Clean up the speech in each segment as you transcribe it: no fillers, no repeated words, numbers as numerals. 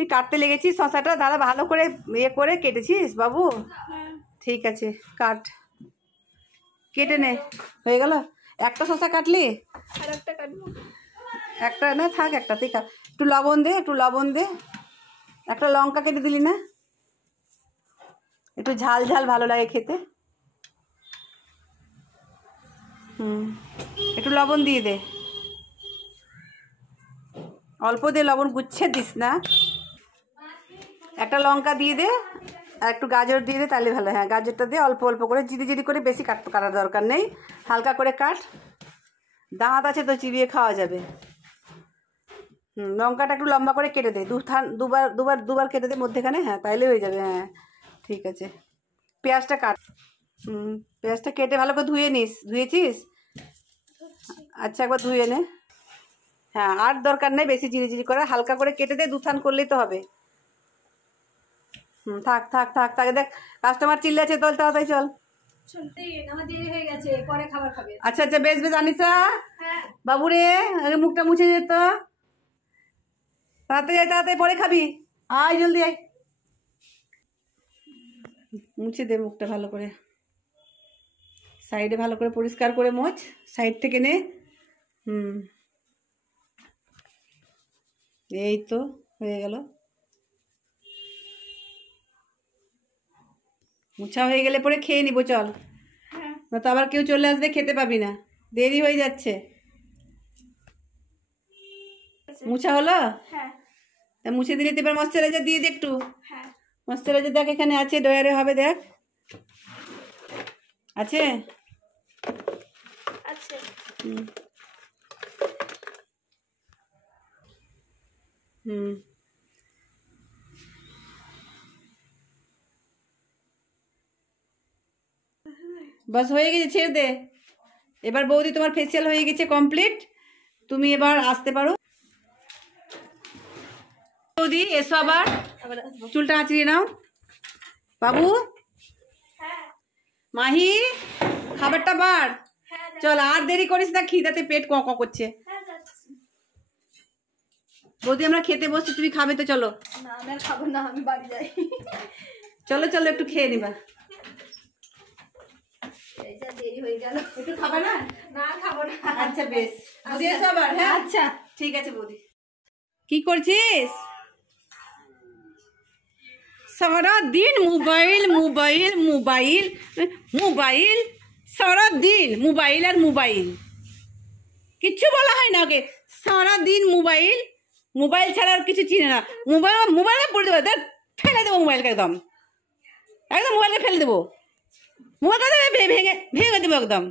তুই কাটতে লেগেছিস শশাটা, দাদা ভালো করে ইয়ে করে কেটেছিস বাবু? ঠিক আছে, কাট, কেটে নে। হয়ে গেল? একটা শশা কাটলি? আর একটা কাটবো। একটা না থাক, একটাতেই কাট। একটু লবণ দে, একটু লবণ দে। একটা লঙ্কা কেটে দিলি না? একটু ঝাল ঝাল ভালো লাগে খেতে। একটু লবণ দিয়ে দে, অল্প দে লবণ, গুচ্ছে দিস না। একটা লঙ্কা দিয়ে দে আর একটু গাজর দিয়ে দে, তাহলে ভালো। হ্যাঁ, গাজরটা দিয়ে অল্প অল্প করে, জিরি জিরি করে, বেশি কাটার দরকার নেই, হালকা করে কাট। দাঁত আছে তো, চিবিয়ে খাওয়া যাবে। লঙ্কাটা একটু লম্বা করে কেটে দে, দুবার দুবার দুবার কেটে দে মধ্যেখানে। হ্যাঁ, তাইলে হয়ে যাবে। হ্যাঁ ঠিক আছে। পেঁয়াজটা কাট। পেঁয়াজটা কেটে ভালো করে ধুয়ে নিস। ধুয়েছিস? আচ্ছা, একবার ধুয়ে নে। হ্যাঁ, আর দরকার নেই বেশি জিরি জিরি করে, হালকা করে কেটে দে, দুথান করলেই তো হবে। থাক থাক থাক থাক, দেখ কাস্টমার চিল্লাছে, চল তাড়াতাড়ি চল। আমার দেরি হয়ে গেছে, পরে খাবার খাবে। আচ্ছা আচ্ছা, বেশ বেশ। আনিসা বাবুরে, আগে মুখটা মুছে যেত, তাড়াতাড়ি আয়, তাড়াতাড়ি, পরে খাবি। আয় জলদি আয়, মুছে দে মুখটা ভালো করে, সাইডে ভালো করে পরিষ্কার করে মোছ, সাইড থেকে নে। এই তো হয়ে গেল। মুছা হয়ে গেলে পরে খেয়ে নিবো, চল। না তো আবার কেউ চলে আসবে, খেতে পাবি না, দেরি হয়ে যাচ্ছে। মুছা হলো? হ্যাঁ। তা মুছে দিলে তো এবার ময়শ্চারাইজার দিয়ে দে একটু। হ্যাঁ, ময়শ্চারাইজার দেখ এখানে আছে, ডয়ারে হবে, দেখ আছে। আছে। বাস হয়ে গেছে, ছেড়ে দে। এবার বৌদি তোমার ফেসিয়াল হয়ে গেছে কমপ্লিট, তুমি এবার আসতে পারো। বৌদি এসো, আবার চুলটা আঁচড়িয়ে নাও। বাবু, মাহি, খাবারটা বাড়, চল, আর দেরি করিস না, খিদাতে পেট ক করছে। বৌদি আমরা খেতে বসছি, তুমি খাবে তো? চলো। না, আমি আর খাবো না, আমি বাড়ি যাই। চলো চলো, একটু খেয়ে নিবা। দেরি হয়ে গেল, একটু খাবে না? না খাবো না। আচ্ছা বেশ, বৌদি এসো আবার। হ্যাঁ আচ্ছা ঠিক আছে বৌদি। কি করছিস? সারা দিন মোবাইল মোবাইল মোবাইল মোবাইল, সারা দিন মোবাইল আর মোবাইল, কিচ্ছু বলা হয় না ওকে। সারা দিন মোবাইল, মোবাইল ছাড়া আর কিছু চিনে না। মোবাইলে পড়ে দেবো, দেখ ফেলে দেবো মোবাইলকে, একদম একদম মোবাইলকে ফেলে দেবো, মোবাইলটা ভেঙে ভেঙে দেবো একদম,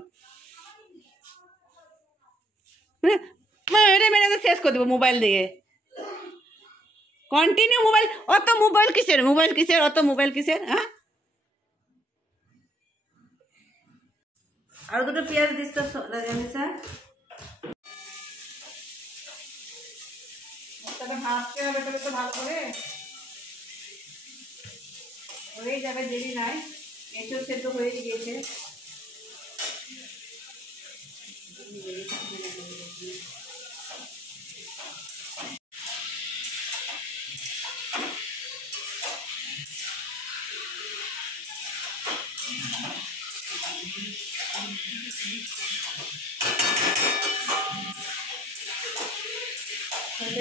মেরে মেরে শেষ করে দেবো মোবাইল দিয়ে। কন্টিনিউ মোবাইল, অত মোবাইল কিসের, মোবাইল কিসের, অত মোবাইল কিসের? হ্যাঁ, আর দুটো পেঁয়াজ দিস তো স্যার। ভাজতে হবে তবে তো ভালো করে, হয়ে যাবে, দেরি নাই। এঁচড় সেদ্ধ হয়ে গিয়েছে।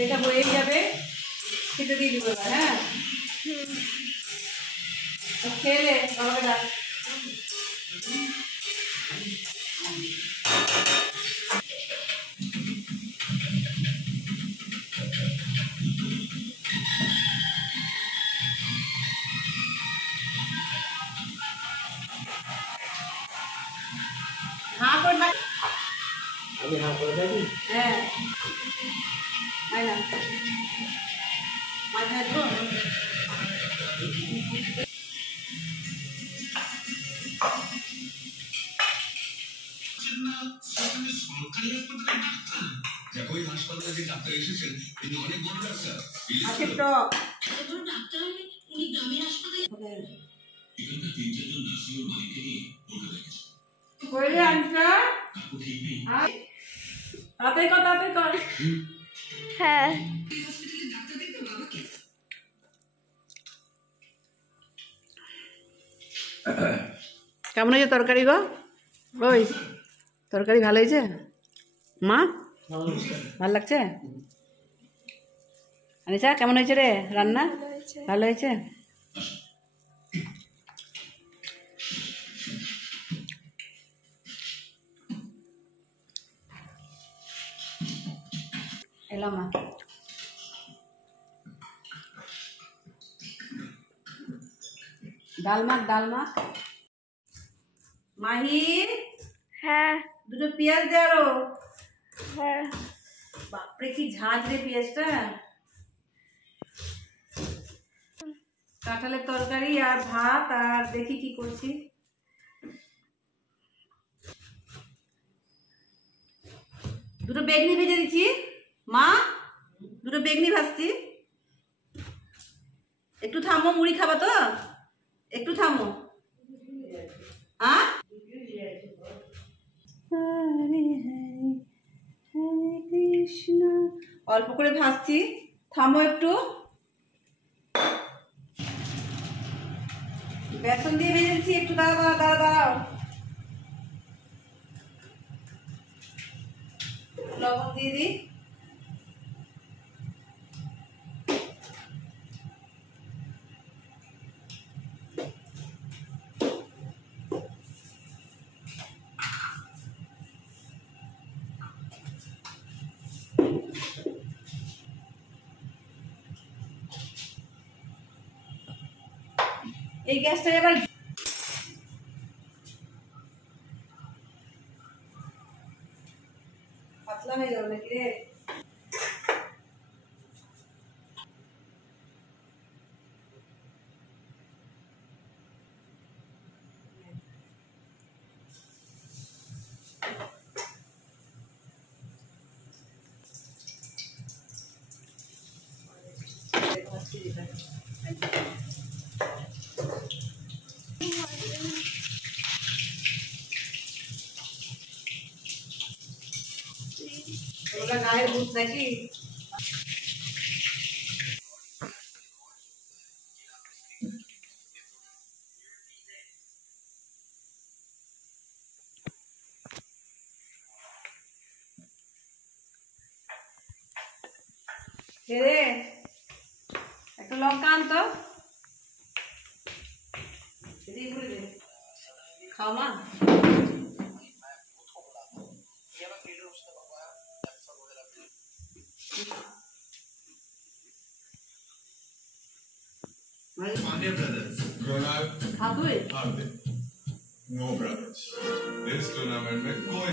এটা হয়ে যাবে, খেতে দিয়ে দিব। হ্যাঁ, খেলে বাবাকে ডাক। हाँ कर भाई, अभी हाँ कर भाई। है ना, माथा तो कोई হাসপাতালে যে ডাক্তার এসেছেন তিনি অনেক বড় ডাক্তার। আছে তো বড় ডাক্তার উনি গ্রামের হাসপাতালে এখানকার 3-4 জন নার্সিং মালিককে নিয়ে ওটা দেখেছে। কইলে আনছা কাকু ঠিক নেই। তাতে কর। হ্যাঁ, হসপিটালে ডাক্তার দেখতে বাবাকে কেমন হয়েছে তরকারি গো? ওই তরকারি ভালো হয়েছে মা? ভালো লাগছে? আনিসা কেমন হয়েছে রে রান্না? ভালো হয়েছে। এলাম মা। ডাল মাখ। মাহি, হ্যাঁ দুটো পেঁয়াজ দে আরো। হ্যাঁ বাপরে কি ঝাঁঝ রে পেঁয়াজটা। কাঁঠালের তরকারি আর ভাত, আর দেখি কি করছি। দুটো বেগনি ভেজে দিচ্ছি মা, দুটো বেগনি ভাজছি। একটু থামো, মুড়ি খাবা তো? একটু থামো। হ্যাঁ হরে হরে হরে কৃষ্ণ। অল্প করে ভাজছি, থামো একটু। বেসন দিয়ে ভেজে দিচ্ছি, একটু দাঁড়াও। লবণ দিয়ে দিই। এই গ্যাসটা এবার পাতলা হয়ে যাবে নাকি রে? ওগুলা গায়ের ভূত নাকি? রে একটা লঙ্কা আনতো, খাও মা। Pandya brothers. Grown up. खा तुई? Are they? No brothers. This tournament में कोई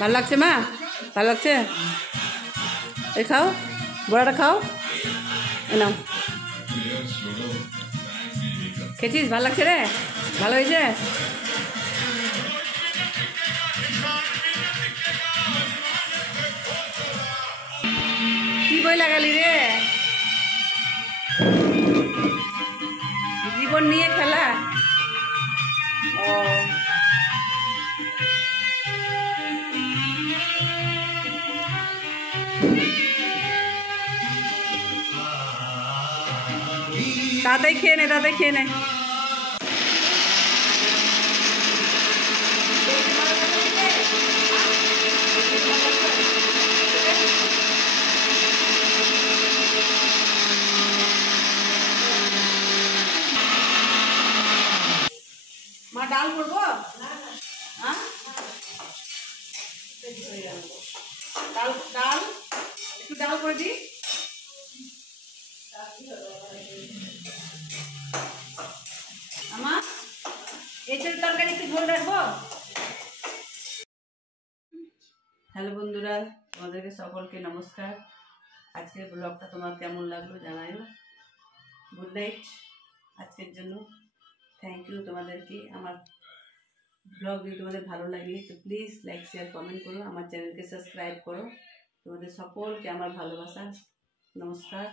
ভালো লাগছে মা? ভালো লাগছে? এই খাও, বড়াটা খাও। এ নাও, players Ludo. খেয়েছিস? ভালো লাগছে রে? ভালো হয়েছে? কি বই লাগালি রে? জীবন নিয়ে খেলা? ও তাড়াতাড়ি খেয়ে নে, তাড়াতাড়ি খেয়ে নে। মা ডাল করবো? হ্যাঁ ডাল ডাল একটু ডাল করে দিই। আমার এঁচড় তরকারি একটু ঝোল রাখবো। হ্যালো বন্ধুরা, তোমাদেরকে সকলকে নমস্কার। আজকের ব্লগটা তোমার কেমন লাগলো জানাইও। গুড নাইট আজকের জন্য। থ্যাংক ইউ তোমাদেরকে। আমার ব্লগ যদি তোমাদের ভালো লাগে তো প্লিজ লাইক শেয়ার কমেন্ট করো, আমার চ্যানেলকে সাবস্ক্রাইব করো। তোমাদের সকলকে আমার ভালোবাসা, নমস্কার।